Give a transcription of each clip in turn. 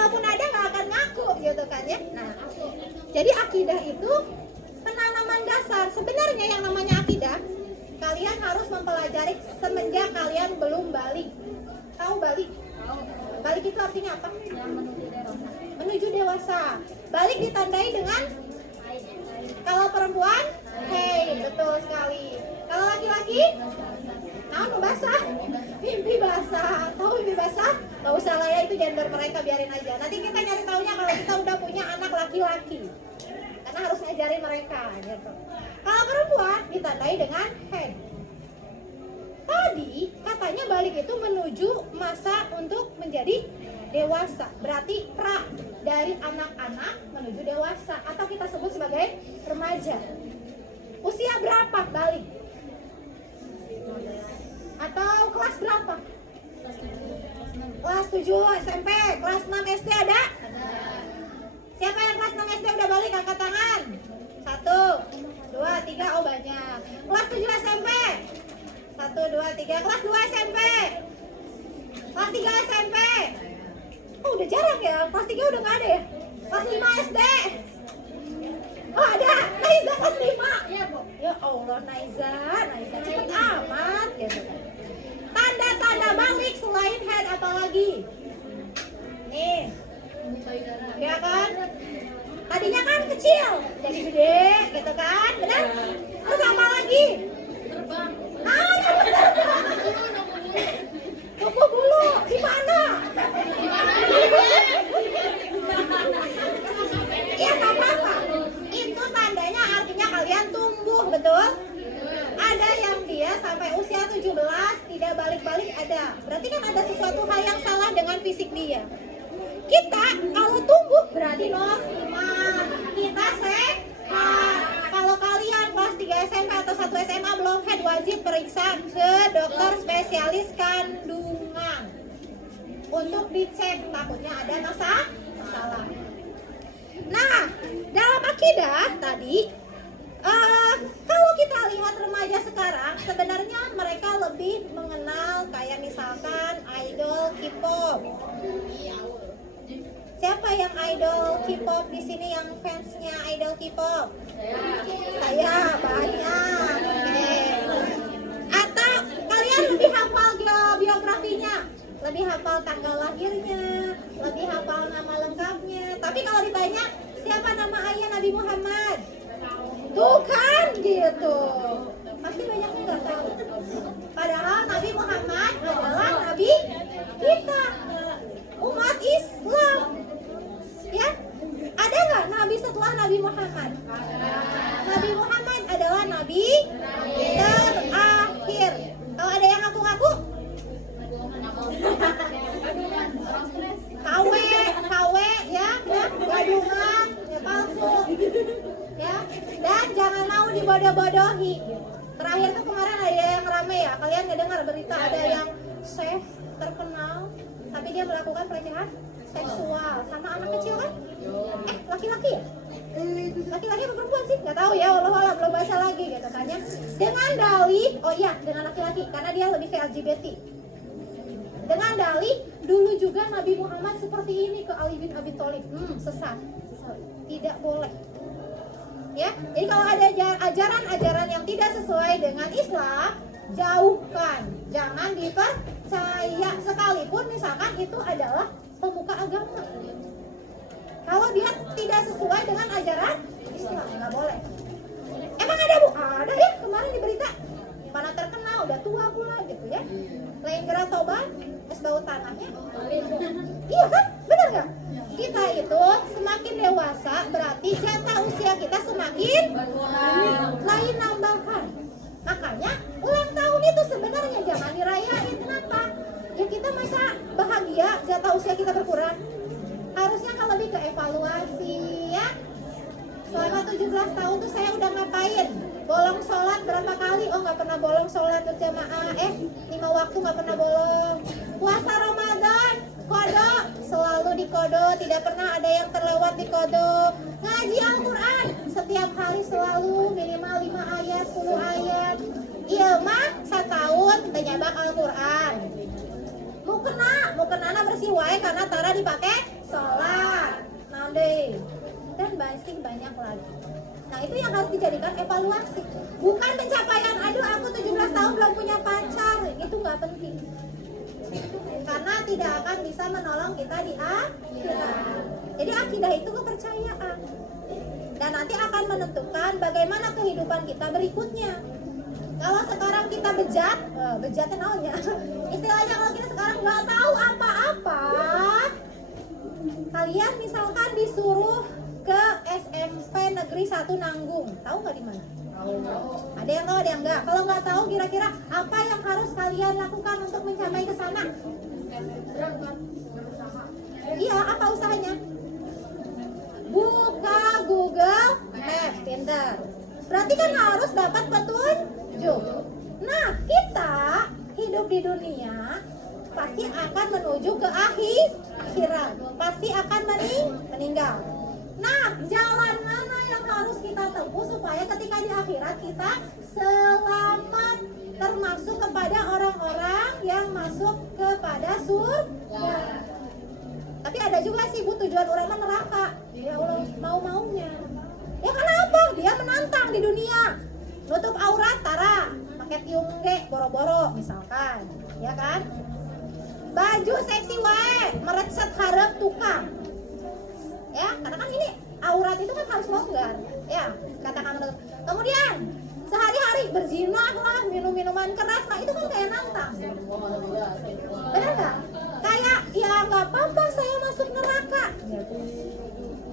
kalaupun ada nggak akan ngaku gitu kan ya. Nah, jadi akidah itu penanaman dasar. Sebenarnya yang namanya akidah kalian harus mempelajari semenjak kalian belum balik. Tahu balik? Balik itu artinya apa? Menuju dewasa. Balik ditandai dengan kalau perempuan, hey, betul sekali. Kalau laki-laki, basah, mimpi basah. Tahu mimpi basah? Gak usah lah ya, itu gender mereka, biarin aja. Nanti kita nyari taunya kalau kita udah punya anak laki-laki. Karena harus ngajarin mereka gitu. Kalau perempuan ditandai dengan head. Tadi katanya balik itu menuju masa untuk menjadi dewasa. Berarti pra dari anak-anak menuju dewasa atau kita sebut sebagai remaja. Usia berapa balik? Atau kelas berapa? Kelas 7 SMP, kelas 6 SD ada? Siapa yang kelas 6 SD udah balik, angkat tangan. 1, 2, 3, oh banyak. Kelas 7 SMP 1, 2, 3. Kelas 2 SMP, kelas 3 SMP. Oh udah jarang ya, kelas 3 udah gak ada ya. Kelas 5 SD. Oh ada, Naiza kelas 5. Iya Bu. Ya Allah Naiza cepet amat gitu. Tanda-tanda balik selain head apalagi? Nih, ya kan? Tadinya kan kecil, jadi gede gitu kan, benar? Terus apa lagi? Terbang. Kupu bulu, di mana? Iya gak apa-apa. Itu tandanya artinya kalian tumbuh, betul? Ada yang dia sampai usia 17 tidak balik-balik ada. Berarti kan ada sesuatu hal yang salah dengan fisik dia. Kita kalau tumbuh berarti kita sehat. Kalau kalian kelas 3 SMP atau 1 SMA belum head, wajib periksa ke dokter spesialis kandungan untuk dicek, takutnya ada masalah. Nah, dalam akidah tadi kalau kita lihat remaja sekarang, sebenarnya mereka lebih mengenal kayak misalkan idol K-pop. Siapa yang idol K-pop di sini, yang fansnya idol K-pop? Saya banyak. Okay. Atau kalian lebih hafal biografinya, lebih hafal tanggal lahirnya, lebih hafal nama lengkapnya. Tapi kalau ditanya siapa nama ayah Nabi Muhammad, tuh kan gitu, pasti banyaknya nggak tahu. Padahal Nabi Muhammad adalah Nabi kita, umat Islam. Ya, ada nggak Nabi setelah Nabi Muhammad? Nabi Muhammad adalah Nabi terakhir. Kalau ada yang ngaku-ngaku, KW ya, gadungan, ya palsu, ya. Dan jangan mau dibodoh-bodohi. Terakhir tuh kemarin ada yang rame ya, kalian nggak dengar berita ada yang chef terkenal, tapi dia melakukan pelecehan seksual sama anak kecil kan? Laki-laki ya? Laki-laki apa perempuan sih? Nggak tahu ya, wallahualam, belum baca lagi gitu kan ya. Dengan dalih, oh iya dengan laki-laki karena dia lebih ke LGBT. Dengan dalih, dulu juga Nabi Muhammad seperti ini ke Ali bin Abi Thalib. Sesat. Tidak boleh. Ya, jadi kalau ada ajaran-ajaran yang tidak sesuai dengan Islam, jauhkan. Jangan dipercaya, sekalipun misalkan itu adalah pemuka agama. Kalau dia tidak sesuai dengan ajaran Islam, nggak boleh. Emang ada Bu? Ada ya, kemarin di berita. Mana terkenal, udah tua pula gitu ya. Lenggera tobat, es bau tanahnya. Iya kan? Benar nggak? Kita itu semakin dewasa berarti jatah usia kita semakin lain nambahkan. Makanya ulang tahun itu sebenarnya jangan dirayain. Kenapa? Ya kita masa bahagia jatah usia kita berkurang. Harusnya kalau lebih ke evaluasi ya. Selama 17 tahun tuh saya udah ngapain? Bolong sholat berapa kali? Oh nggak pernah bolong sholat berjamaah. 5 waktu nggak pernah bolong. Puasa Ramadan, kodok selalu di kodok, tidak pernah ada yang terlewat di kodok. Ngaji Al-Quran setiap hari selalu minimal 5 ayat, 10 ayat. Ilmah setahun penyabak Al-Quran. Mau kena bersih wae karena tara dipakai sholat. masih banyak lagi. Nah itu yang harus dijadikan evaluasi. Bukan pencapaian, aduh aku 17 tahun belum punya pacar, itu nggak penting. Karena tidak akan bisa menolong kita di akhirat. Jadi akidah itu kepercayaan. Dan nanti akan menentukan bagaimana kehidupan kita berikutnya. Kalau sekarang kita bejat, bejatnya naonnya. Istilahnya kalau kita sekarang nggak tahu apa-apa, kalian misalkan disuruh ke SMP Negeri 1 Nanggung, tahu nggak di mana? Ada yang tahu, ada yang nggak. Kalau nggak tahu, kira-kira apa yang harus kalian lakukan untuk mencapai ke sana? Iya, apa usahanya? Buka Google Maps, pinter. Berarti kan harus dapat petunjuk. Nah, kita hidup di dunia pasti akan menuju ke akhirat, pasti akan meninggal. Nah, jalan mana yang harus kita tempuh supaya ketika di akhirat kita selamat, termasuk kepada orang-orang yang masuk kepada surga. Tapi ada juga sih Bu, tujuan orang neraka. Ya Allah, mau-maunya. Ya kenapa? Dia menantang di dunia. Nutup aurat, tara, pakai tiung ge, boro-boro misalkan, ya kan? Baju seksi wae, merecet harap tukang. Ya, karena kan ini aurat itu kan harus longgar, ya, katakan menutup. Kemudian sehari-hari berzina lah, minum minuman keras, nah itu kan kayak nantang. Benar nggak? Kayak ya nggak apa-apa saya masuk neraka.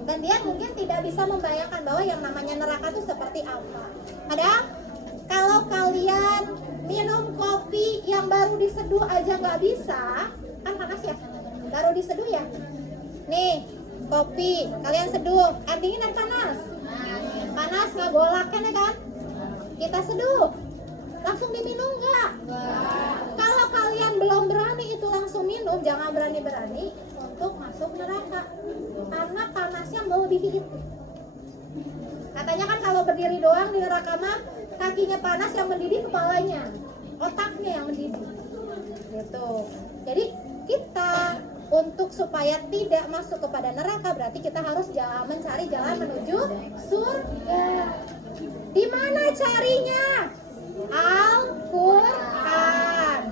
Dan dia mungkin tidak bisa membayangkan bahwa yang namanya neraka itu seperti apa. Padahal kalau kalian minum kopi yang baru diseduh aja nggak bisa, kan panas ya, baru diseduh ya. Nih kopi kalian seduh, air dingin dan panas, panas nggak golakan ya kan? Kita seduh, langsung diminum nggak? Kalau kalian belum berani itu langsung minum, jangan berani-berani untuk masuk neraka, karena panasnya melebihi itu. Katanya kan kalau berdiri doang di neraka mah kakinya panas, yang mendidih kepalanya, otaknya yang mendidih gitu. Jadi kita untuk supaya tidak masuk kepada neraka berarti kita harus mencari jalan menuju surga. Di mana carinya? Al-Quran,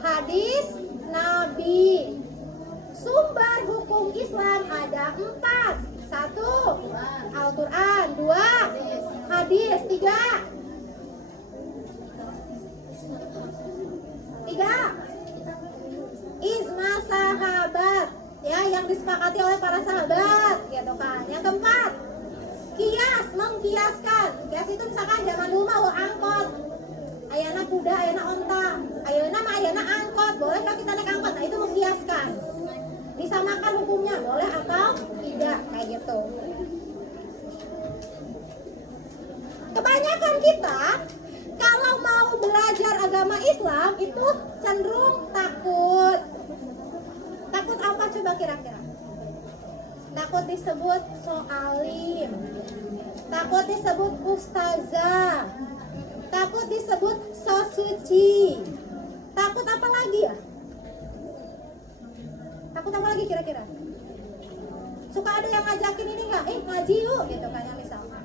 hadis Nabi. Sumber hukum Islam ada 4. 1. Al-Quran. 2. Hadis. 3. Ijma sahabat, ya, yang disepakati oleh para sahabat, gitu kan. Yang keempat, kias, mengkiaskan. Kias itu misalkan zaman dulu mau angkot, ayana kuda, ayana onta, ayana angkot, boleh nggak kita naik angkot? Nah itu mengkiaskan. Disamakan hukumnya, boleh atau tidak, kayak gitu. Kebanyakan kita kalau mau belajar agama Islam itu cenderung takut. Takut apa coba kira-kira? Takut disebut soalim, takut disebut ustazah, takut disebut so suci. Takut apa lagi ya? Takut apa lagi kira-kira? Suka ada yang ngajakin ini nggak? Ngaji yuk gitu kan ya misalkan.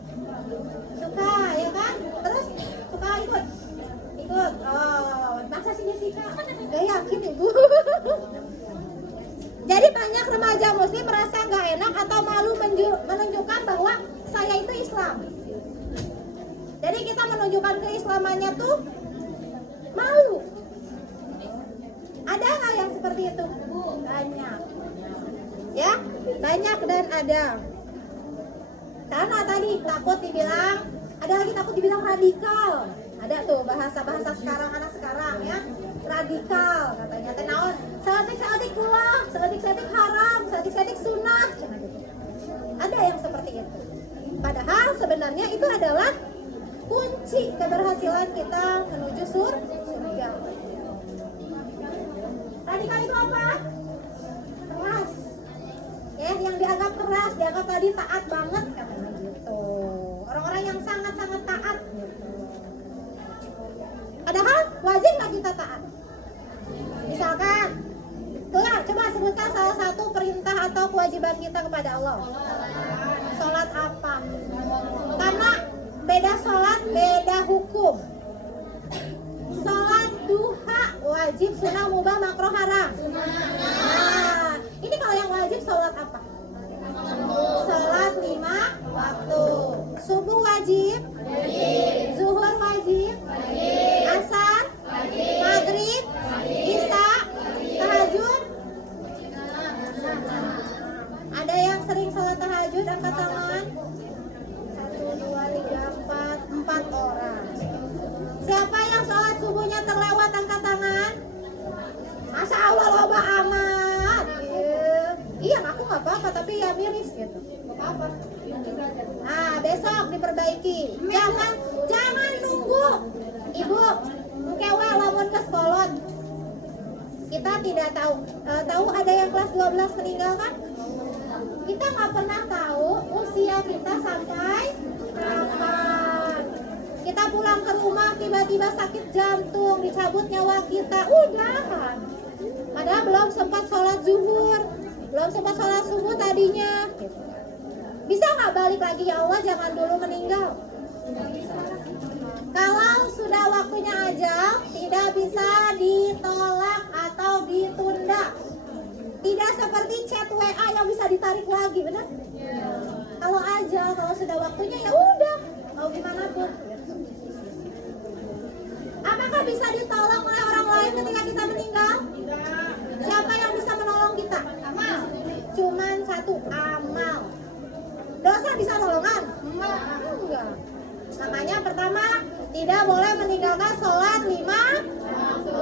Suka ya kan? Terus suka ikut? Oh, masa sih Jessica? Gak yakin ibu. Jadi banyak remaja muslim merasa nggak enak atau malu menunjukkan bahwa saya itu Islam. Jadi kita menunjukkan keislamannya tuh malu. Ada nggak yang seperti itu? Banyak. Ya, banyak dan ada. Karena tadi takut dibilang, ada lagi takut dibilang radikal. Ada tuh bahasa-bahasa sekarang, anak sekarang ya, radikal katanya. Tenaon, seletik pula, seletik haram, seletik sunnah. Ada yang seperti itu. Padahal sebenarnya itu adalah kunci keberhasilan kita menuju surga. Radikal itu apa? Keras. Ya, yang dianggap keras, dianggap tadi taat banget katanya gitu. Orang-orang yang sangat-sangat taat gitu. Padahal wajib nggak kita taat? Misalkan, coba sebutkan salah satu perintah atau kewajiban kita kepada Allah. Sholat sholat apa? Karena beda sholat, beda hukum. Sholat duha wajib, sunnah, mubah, makruh, haram. Nah, ini kalau yang wajib sholat apa? Sholat 5 waktu. Subuh wajib, zuhur wajib, asar, maghrib, isya, tahajud. Ada yang sering sholat tahajud, angkat tangan. 1, 2, 3, 4 orang. Siapa yang sholat subuhnya terlewat, angkat tangan. Masya Allah, loba amat. Iya, aku nggak apa-apa, tapi ya miris gitu. Apa? Nah, besok diperbaiki. Jangan nunggu. Ibu, kewe lamun ke sekolot. Kita tidak tahu. Tahu ada yang kelas 12 meninggal kan? Kita nggak pernah tahu usia kita sampai kapan. Kita pulang ke rumah tiba-tiba sakit jantung, dicabut nyawa kita, udahan. Padahal belum sempat sholat zuhur, belum sempat sholat subuh tadinya. Bisa nggak balik lagi? Ya Allah, jangan dulu meninggal. Kalau sudah waktunya ajal, tidak bisa ditolak atau ditunda. Tidak seperti chat WA yang bisa ditarik lagi, benar? Kalau ajal, kalau sudah waktunya ya udah, mau gimana pun. Apakah bisa ditolong oleh orang lain ketika kita meninggal? Siapa yang bisa menolong kita? Amal. Cuman satu, amal. Dosa bisa nolongan? Enggak. Makanya pertama, tidak boleh meninggalkan sholat 5 waktu.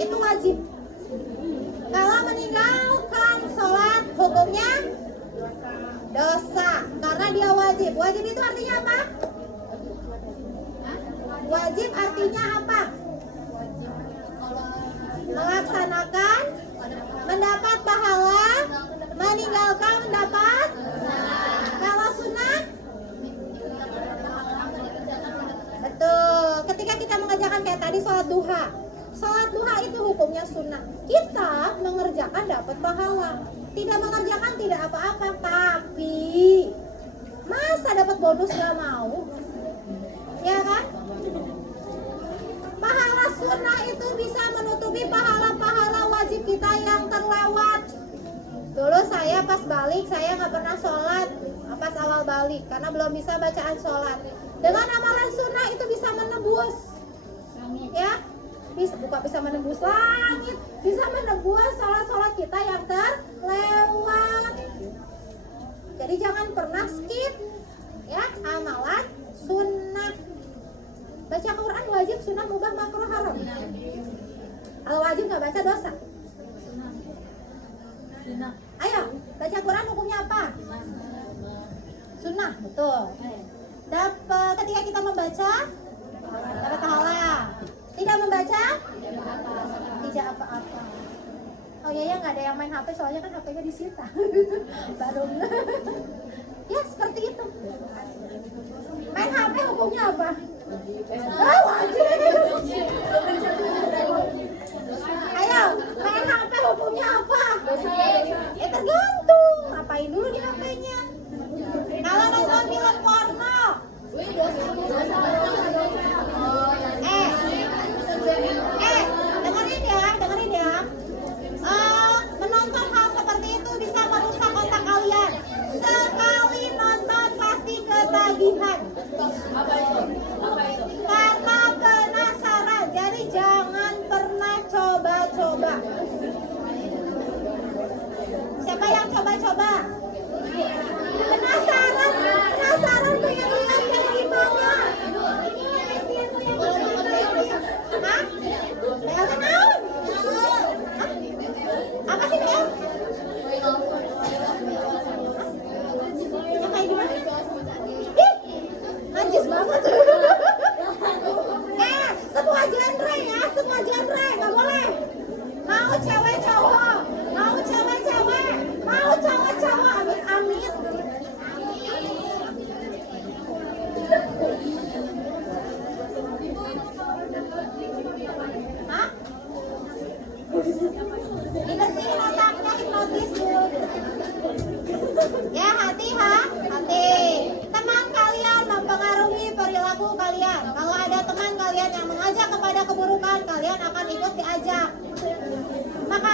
Itu wajib. Kalau meninggalkan sholat, hukumnya dosa. Karena dia wajib. Wajib itu artinya apa? Wajib artinya apa? Melaksanakan, mendapat pahala, meninggalkan mendapat. Kalau sunnah, betul. Ketika kita mengerjakan kayak tadi sholat duha. Sholat duha itu hukumnya sunnah. Kita mengerjakan dapat pahala. Tidak mengerjakan tidak apa-apa. Tapi masa dapat bonus gak mau? Ya kan? Pahala sunnah itu bisa menutupi pahala-pahala wajib kita yang terlewat. Dulu saya pas balik, saya nggak pernah sholat pas awal balik karena belum bisa bacaan sholat. Dengan amalan sunnah itu bisa menebus, ya, bisa menebus langit, bisa menebus sholat-sholat kita yang terlewat. Jadi jangan pernah skip, ya, amalan sunnah. Baca Quran wajib, sunnah, mubah, makruh, haram. Kalau wajib nggak baca dosa. Ayo, baca Quran hukumnya apa? Sunnah, betul. Ketika kita membaca, dapat pahala. Tidak membaca, tidak apa-apa. Oh iya ya, nggak ada yang main HP soalnya kan HP-nya disita. Baru. Ya seperti itu. Main HP hukumnya apa? Wajib. Ayo, main HP hukumnya apa? Tergantung. Ngapain dulu di HP-nya? Kalau nonton film porno, dengerin ya. Menonton hal seperti itu bisa merusak otak kalian. Sekali nonton pasti ketagihan. Karena penasaran. Jadi jangan pernah coba-coba. Siapa yang coba-coba? Penasaran pengen lihat kayak gimana? Hah? Bel kenaun? Apa sih Bel? Yang kayak gimana? Ih, najis banget. Semua genre ya, semua genre nggak boleh. Mau cewek cowok, mau cewek cewek, mau cowok cowok, amit amit.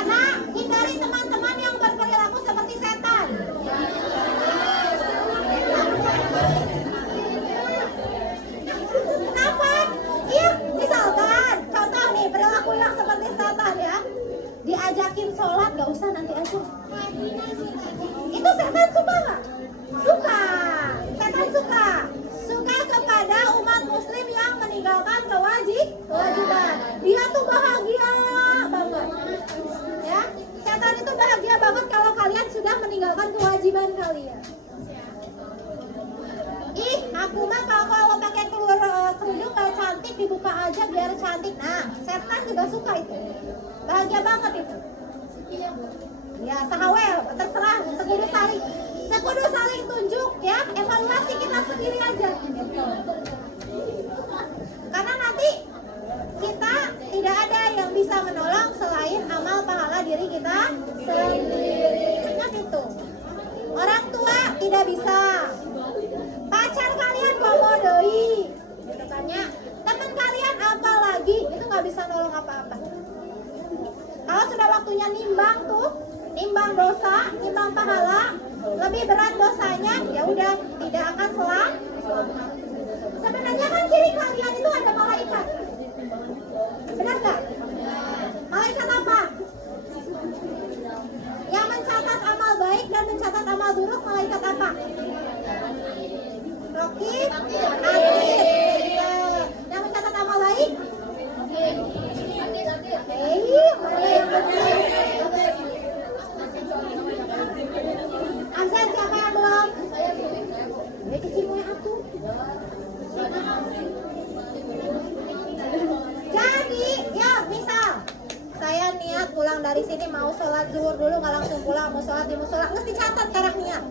Karena hindari teman-teman yang berperilaku seperti setan. Kenapa? Iya, misalkan contoh nih perilaku yang seperti setan ya. Diajakin sholat, gak usah nanti aja. Itu setan suka nggak? Suka. Setan suka. Suka kepada umat muslim yang meninggalkan kewajiban. Dia tuh bahagia banget. Ya, setan itu bahagia banget kalau kalian sudah meninggalkan kewajiban kalian. Ih, aku mah kalau pakai kerudung gak cantik, dibuka aja biar cantik. Nah, setan juga suka itu. Bahagia banget itu. Ya, sahawel, terserah, sekudu saling tunjuk ya, evaluasi kita sendiri aja. Karena nanti kita tidak ada yang bisa menolong selain amal pahala diri kita sendiri. Ingat itu. Orang tua tidak bisa. Pacar kalian komodoi, gitu kan ya. Teman kalian apa lagi, itu nggak bisa nolong apa-apa. Kalau sudah waktunya nimbang tuh, nimbang dosa, nimbang pahala, lebih berat dosanya, ya udah tidak akan selamat. Sebenarnya kan kiri kalian itu ada malaikat, benar nggak? Malaikat apa? Yang mencatat amal baik dan mencatat amal buruk, malaikat apa? Rokib, Atid. Yang mencatat amal baik? Amsan, siapa yang belum? Saya kecil aku. Jadi, ya misal saya niat pulang dari sini mau sholat zuhur dulu, nggak langsung pulang, mau sholat di musola, mesti catat karak niat.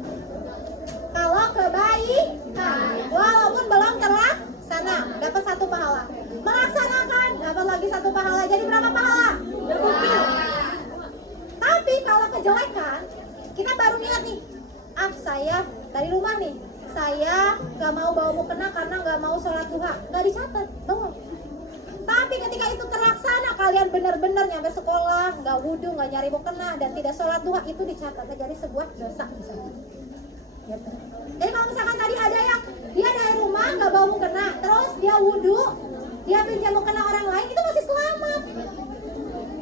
Kalau kebaikan, walaupun belum terlaksana, dapat 1 pahala. Melaksanakan, dapat lagi 1 pahala. Jadi berapa pahala? 20. Tapi kalau kejelekan, kita baru niat nih, saya dari rumah nih, saya nggak mau bawa mukena karena nggak mau sholat duha, nggak dicatat, dong. Tapi ketika itu terlaksana, kalian benar-benar nyampe sekolah, nggak wudhu, nggak nyari mukena, dan tidak sholat duha, itu dicatat jadi sebuah dosa misalnya. Gitu. Jadi kalau misalkan tadi ada yang dia dari rumah nggak bawa mukena, terus dia wudhu, dia pinjam mukena orang lain, itu masih selamat.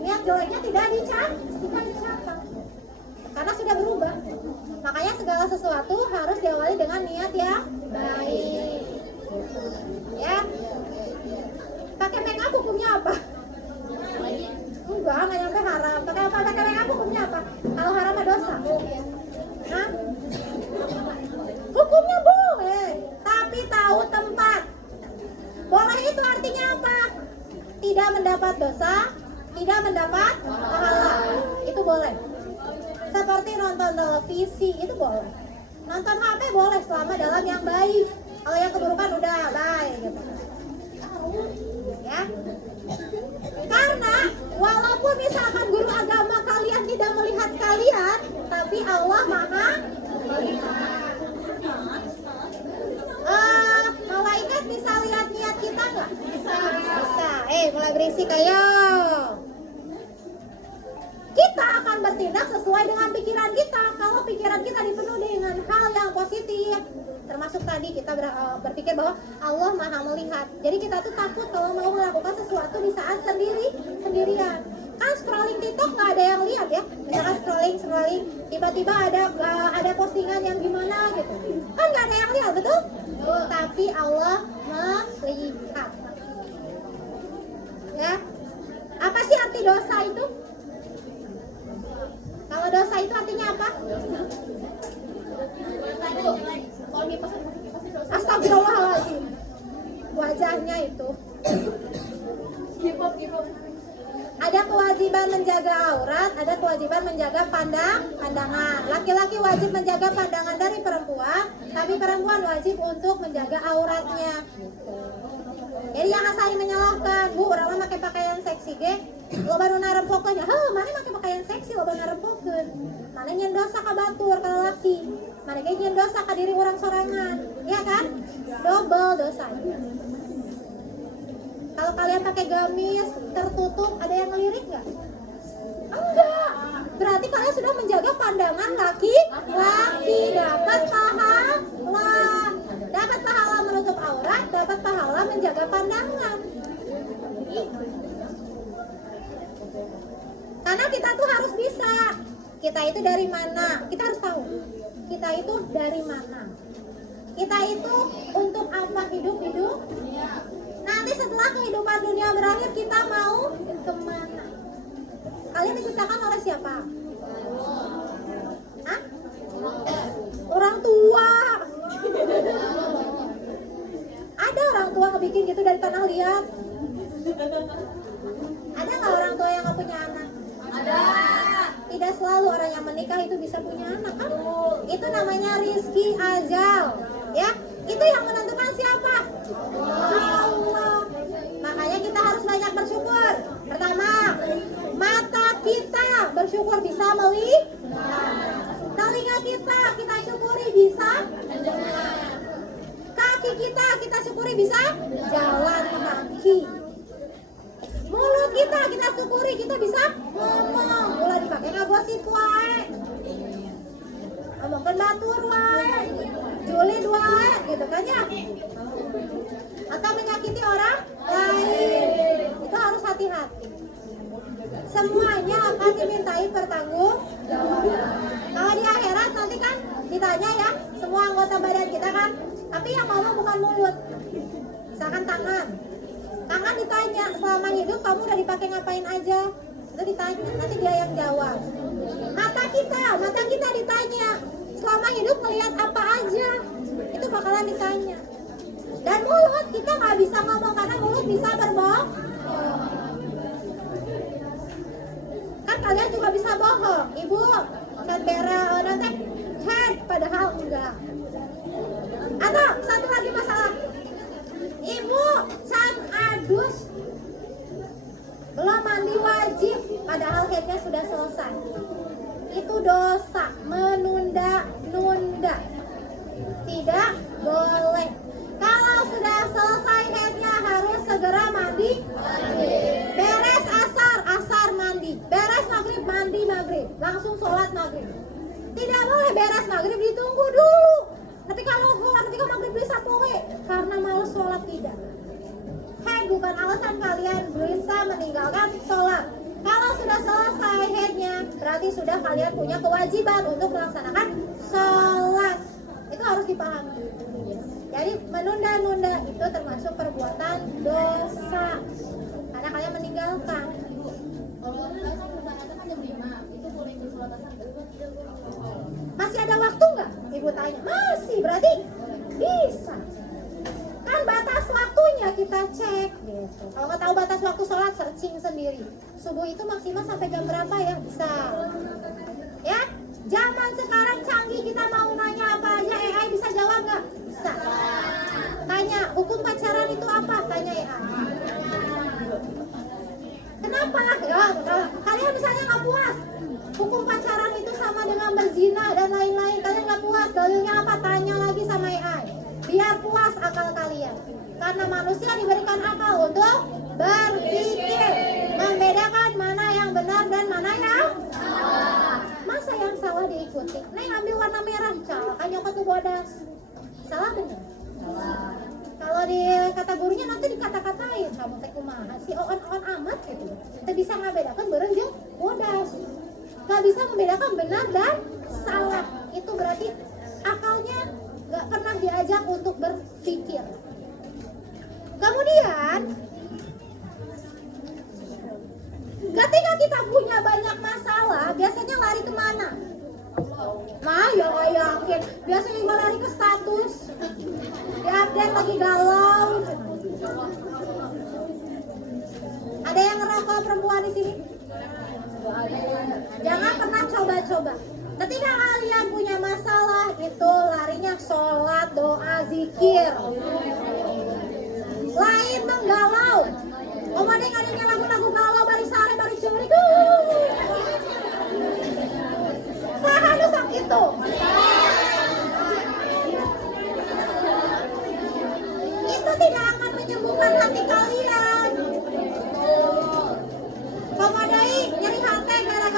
Niat jeleknya tidak dicatat, karena sudah berubah. Makanya segala sesuatu harus diawali dengan niat yang baik. Ya. Pakai make up hukumnya apa? Enggak, nggak nyampe haram. Pakai make up hukumnya apa? Kalau haram ada dosa. Hah? Hukumnya boleh, tapi tahu tempat. Boleh itu artinya apa? Tidak mendapat dosa, tidak mendapat pahala. Itu boleh. Seperti nonton televisi, itu boleh. Nonton HP boleh selama dalam yang baik. Kalau yang keburukan udah baik gitu. Ya. Karena walaupun misalkan guru agama kalian tidak melihat kalian, tapi Allah Maha melihat. Malaikat bisa lihat niat kita nggak? Bisa. Mulai berisik ayo. Kita akan bertindak sesuai dengan pikiran kita. Kalau pikiran kita dipenuhi dengan hal yang positif, termasuk tadi kita berpikir bahwa Allah Maha melihat. Jadi kita tuh takut kalau mau melakukan sesuatu di saat sendirian. Kan scrolling TikTok nggak ada yang lihat ya. Misalkan scrolling, tiba-tiba ada postingan yang gimana gitu. Kan nggak ada yang lihat, betul? Tapi Allah melihat. Ya. Apa sih arti dosa itu? Kalau dosa itu artinya apa? Astagfirullahaladzim. Wajahnya itu. Ada kewajiban menjaga aurat, ada kewajiban menjaga pandangan. Laki-laki wajib menjaga pandangan dari perempuan, tapi perempuan wajib untuk menjaga auratnya. Jadi jangan saling menyalahkan. Bu, orang pakai pakaian seksi ge, lo baru narempokeun ya. Mana pakai pakaian seksi lo baru narempokeun. Mana nyen dosa ka batur kalau laki. Mana ge nyen dosa ka diri orang sorangan. Ya kan? Double dosanya. Kalau kalian pakai gamis tertutup, ada yang ngelirik nggak? Enggak. Berarti kalian sudah menjaga pandangan laki-laki. Dapat pahala. Dapat pahala menutup aurat, dapat pahala menjaga pandangan. Karena kita tuh harus bisa. Kita itu dari mana? Kita harus tahu. Kita itu dari mana? Kita itu untuk apa hidup-hidup? Nanti setelah kehidupan dunia berakhir kita mau kemana? Kalian diciptakan oleh siapa? Hah? Orang tua. Ada orang tua ngebikin gitu dari tanah liat? Ada nggak orang tua yang nggak punya anak? Ada. Tidak selalu orang yang menikah itu bisa punya anak kan? Itu namanya rizki ajal, ya. Itu yang menentukan siapa? Allah. Makanya kita harus banyak bersyukur. Pertama, mata kita bersyukur bisa melihat. Telinga kita syukuri bisa. Kaki kita syukuri bisa jalan kaki. Mulut kita syukuri kita bisa ngomong. Ulah dipakai ngagosip wae. Ngomongkeun batur wae. Julid wae gitu kan ya. Atau menyakiti orang lain. Itu harus hati-hati. Semuanya akan dimintai pertanggungjawaban. Kalau di akhirat nanti kan ditanya ya semua anggota badan kita kan. Tapi yang ngomong bukan mulut. Misalkan tangan. Tangan ditanya selama hidup kamu udah dipakai ngapain aja. Itu ditanya, nanti dia yang jawab. Mata kita ditanya selama hidup melihat apa aja. Itu bakalan ditanya. Dan mulut kita nggak bisa ngomong karena mulut bisa berbohong. Kan kalian juga bisa bohong. Ibu, cat bera nanti cat padahal enggak. Atau satu lagi masalah. Ibu can adus belum mandi wajib padahal headnya sudah selesai. Itu dosa, menunda-nunda. Tidak boleh. Kalau sudah selesai headnya harus segera mandi. Beres asar mandi. Beres maghrib maghrib. Langsung sholat maghrib. Tidak boleh beres maghrib ditunggu dulu. Ketika maghrib bisa poe karena malas sholat tidak. Head bukan alasan kalian bisa meninggalkan sholat. Kalau sudah selesai headnya, berarti sudah kalian punya kewajiban untuk melaksanakan sholat. Itu harus dipahami. Jadi menunda-nunda itu termasuk perbuatan dosa. Karena kalian meninggalkan. Masih ada waktu nggak? Ibu tanya. Masih, berarti bisa. Kan batas waktunya kita cek gitu. Kalau nggak tahu batas waktu sholat, searching sendiri. Subuh itu maksimal sampai jam berapa ya? Bisa. Ya, zaman sekarang canggih, kita mau nanya apa aja AI bisa jawab nggak? Bisa. Tanya, hukum pacaran itu apa? Tanya AI. Kenapa? Ya, kalian misalnya nggak puas. Hukum pacaran itu sama dengan berzina dan lain-lain. Kalian nggak puas, dalilnya apa? Tanya lagi sama AI. Biar puas akal kalian. Karena manusia diberikan akal untuk berpikir, membedakan mana yang benar dan mana yang salah. Masa yang salah diikuti? Neng ambil warna merah, kan nyokot tuh bodas. Salah benar? Salah. Kalau di kata gurunya nanti dikata-katain, kamu teh kumaha sih on amat gitu. Kita bisa membedakan beurang jeung bodas. Gak bisa membedakan benar dan salah. Itu berarti akalnya gak pernah diajak untuk berpikir. Kemudian ketika kita punya banyak masalah, biasanya lari kemana? Nah, ya gak yakin. Biasanya juga lari ke status. Di-update lagi galau. Ada yang ngerokok perempuan di sini? Jangan pernah coba-coba. Ketika kalian punya masalah, itu larinya sholat, doa, zikir. Lain menggalau. Kemudian adanya lagu-lagu galau, bari sare, bari curi. Saha nu sakitu. Itu tidak akan menyembuhkan hati kalian. Pemadai nyeri hati gara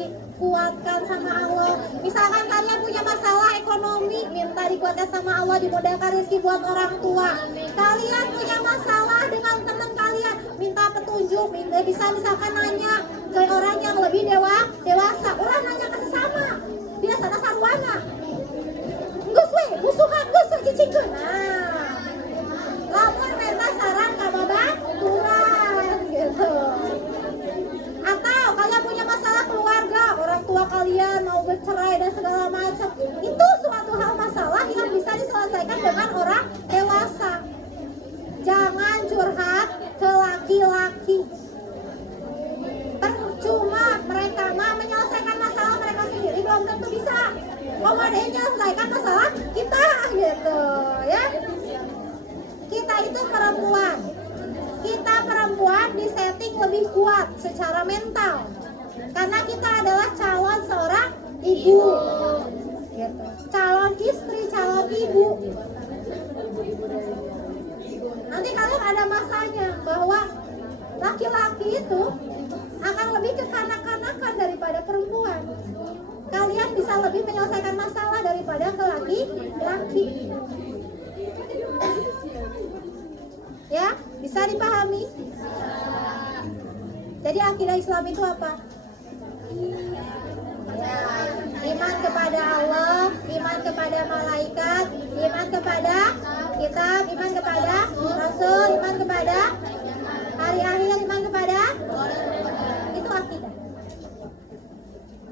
dikuatkan sama Allah. Misalkan kalian punya masalah ekonomi, minta dikuatkan sama Allah, dimudahkan rezeki buat orang tua. Kalian punya masalah dengan teman kalian, minta petunjuk, bisa misalkan nanya ke orang yang lebih dewasa. Ulah nanya ke sesama, biasanya sarwana. Geus we, musuhan geus cicingkeun. Nah, lamun minta saran ka babaturan gitu. Atau kalian punya masalah keluarga, orang tua kalian mau bercerai dan segala macam. Itu suatu hal masalah yang bisa diselesaikan dengan orang dewasa. Jangan curhat ke laki-laki. Percuma mereka mah menyelesaikan masalah mereka sendiri belum tentu bisa. Kemudian menyelesaikan masalah kita gitu ya. Kita itu perempuan. Kita perempuan disetting lebih kuat secara mental. Karena kita adalah calon seorang ibu. Gitu. Calon istri, calon ibu. Nanti kalian ada masanya bahwa laki-laki itu akan lebih kekanak-kanakan daripada perempuan. Kalian bisa lebih menyelesaikan masalah daripada ke laki-laki. Ya, bisa dipahami? Jadi akidah Islam itu apa? Ya, iman kepada Allah, iman kepada malaikat, iman kepada kitab, iman kepada Rasul, iman kepada hari akhir, iman kepada itu akidah.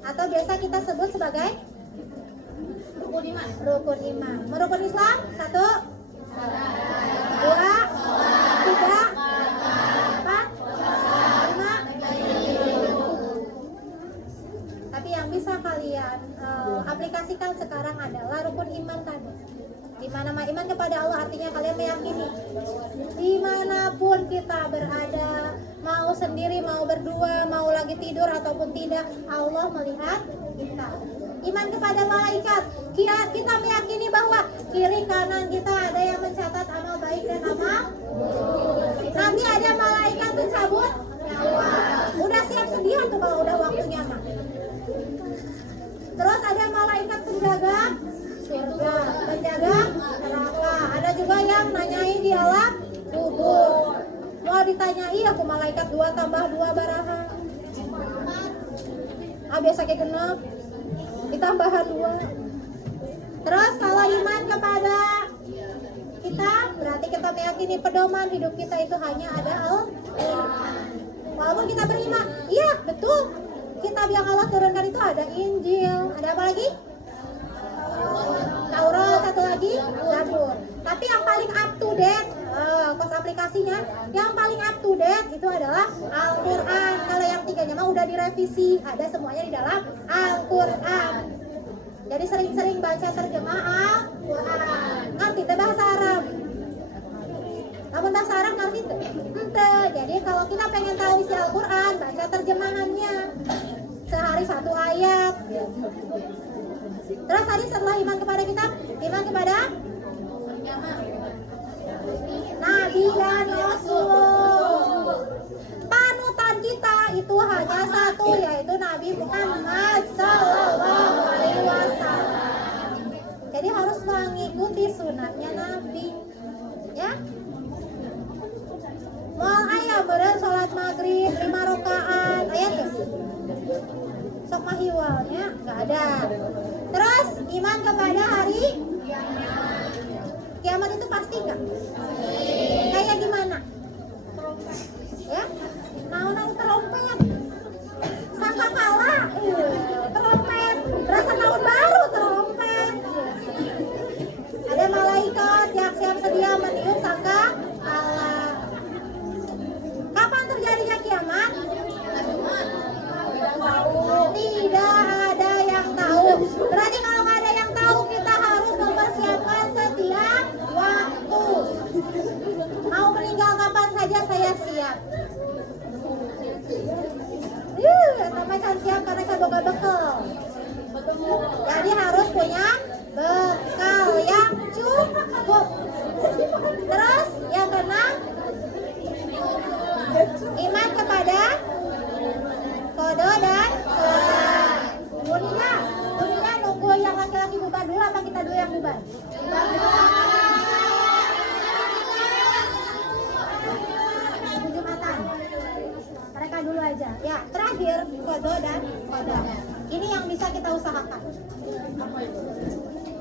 Atau biasa kita sebut sebagai rukun iman. Rukun iman. Merukun Islam 1, 2, 3, 4, 5. Tapi yang bisa kalian aplikasikan sekarang adalah rukun iman tadi. Di mana iman kepada Allah artinya kalian meyakini dimanapun kita berada, mau sendiri, mau berdua, mau lagi tidur ataupun tidak, Allah melihat kita. Iman kepada malaikat, kita meyakini bahwa kiri kanan kita ada yang mencatat amal baik dan amal buruk. Nanti ada malaikat pencabut nyawa. Udah siap sedia tuh kalau udah waktunya mah. Terus ada malaikat penjaga surga, penjaga neraka. Ada juga yang nanyain di alam kubur. Mau ditanyai aku malaikat 2 tambah 2 baraha. Biasa kayak genep ditambahan 2. Terus kalau iman kepada kita berarti kita meyakini pedoman hidup kita itu hanya ada Al-Quran. Walaupun kita beriman, iya betul, kitab yang Allah turunkan itu ada Injil, ada apa lagi? Taurat, satu lagi Zabur. Tapi yang paling up to date, kos aplikasinya, yang paling up to date itu adalah Al-Quran. Kalau yang 3-nya mah udah direvisi, ada semuanya di dalam Al-Quran. Jadi sering-sering baca terjemah Al-Quran. Ngerti teh bahasa Arab? Namun bahasa Arab ngerti tuh? Ente. Jadi kalau kita pengen tahu isi Al-Quran, baca terjemahannya. Sehari 1 ayat. Terus tadi setelah iman kepada kitab, iman kepada Nabi dan Rasul. Panutan kita itu hanya satu, yaitu Nabi Muhammad Sallallahu Alaihi Wasallam. Jadi harus mengikuti sunatnya Nabi, ya. Mau ayah beren sholat maghrib 5 rakaat, ayat tuh. Sok mahiwalnya nggak ada. Terus iman kepada hari kiamat itu pasti nggak? Kayak gimana? Ya, naon trompet, sangkakala, trompet, rasa tahun baru trompet. Ada malaikat yang siap sedia meniup sangkakala. Kapan terjadinya kiamat? Tidak ada yang tahu. Berarti kalau nggak ada yang tahu, kita harus mempersiapkan setiap waktu. ini yang bisa kita usahakan.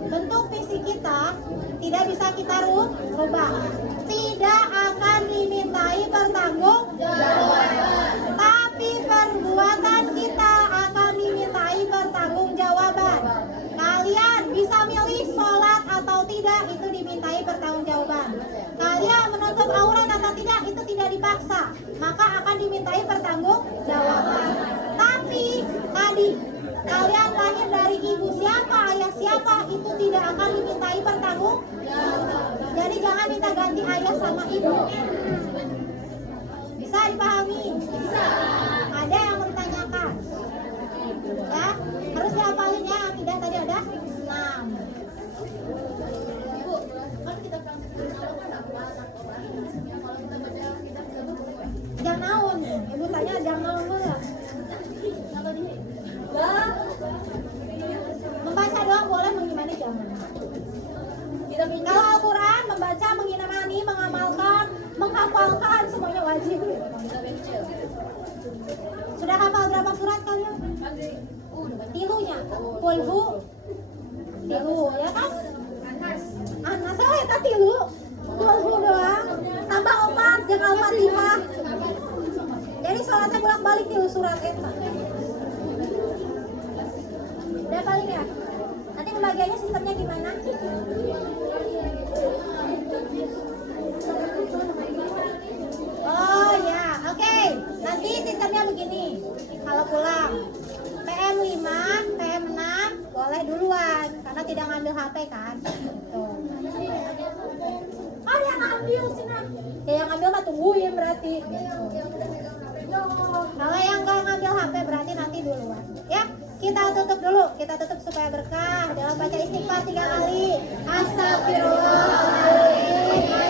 Bentuk fisik kita tidak bisa kita rubah. Tidak akan dimintai pertanggungjawaban. Tapi perbuatan kita akan dimintai pertanggungjawaban. Kalian bisa milih sholat atau tidak, itu dimintai pertanggungjawaban. Kalian menutup aurat atau tidak, itu tidak dipaksa, maka akan dimintai pertanggungjawaban. Tapi tadi kalian lahir dari ibu siapa, ayah siapa, itu tidak akan dimintai pertanggungjawaban. Jadi jangan minta ganti ayah sama ibu. Bisa dipahami? Bisa. Ada yang mau ditanyakan? Ya, harus dihafalin ya. Akidah tadi ada 6. Ibu, kan kita Jangan naon. Ibu tanya jangan naon dulu. Membaca doang boleh, mengimani jangan. Kalau Al-Quran membaca, mengimani, mengamalkan, menghafalkan, semuanya wajib. Sudah hafal berapa surat kalian? Tilunya, kulhu, tilu, ya kan? Anas, oh itu tilu, kulhu doang. Tambah 4, jangan Al-Fatihah. Jadi sholatnya bolak-balik tilu surat eta. Udah paling ya? Nanti pembagiannya sistemnya gimana? Oh ya, oke. Nanti sistemnya begini. Kalau pulang PM5, PM6 boleh duluan karena tidak ngambil HP kan. Tuh. Oh yang ngambil sih nah. Ya yang ngambil mah tungguin berarti. Kalau yang nggak ngambil HP berarti nanti duluan. Ya, kita tutup dulu. Kita tutup supaya berkah. Dalam baca istighfar 3 kali. Astagfirullahaladzim.